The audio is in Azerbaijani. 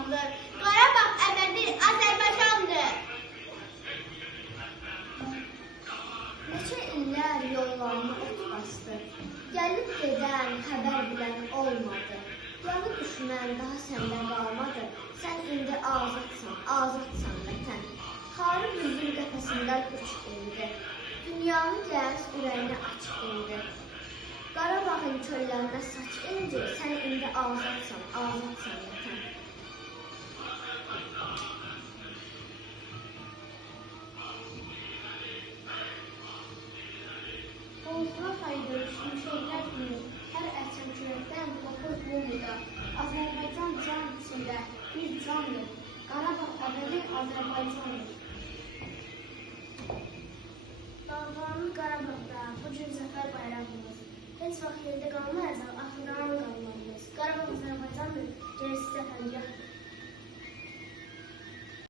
Azərbaycandır. Qarabağ əbədi Azərbaycandır. Neçə illər yollarını ot bastı. Gəlib gedən, xəbər bilən olmadı. Yanı düşmən daha səndə qalmadı. Sən indi azadsan, azadsan vətən. Xarı bülbül qəfəsindən uç indi. Dünyanı gəz, ürəyini aç indi. Qarabağın çöllərinə saç indi. Sən indi azadsan, azadsan vətən. Oğuzlar sayılır, şimşəklər kimi, hər əsən küləkdən qopur Luluda. Azərbaycan can içində bir candır, Qarabağ əbədi Azərbaycandır. Dağlarımız Qarabağda bu gün zəfər bayramımız. Heç vaxt yerdə qalmayacaq, axıdan qalır.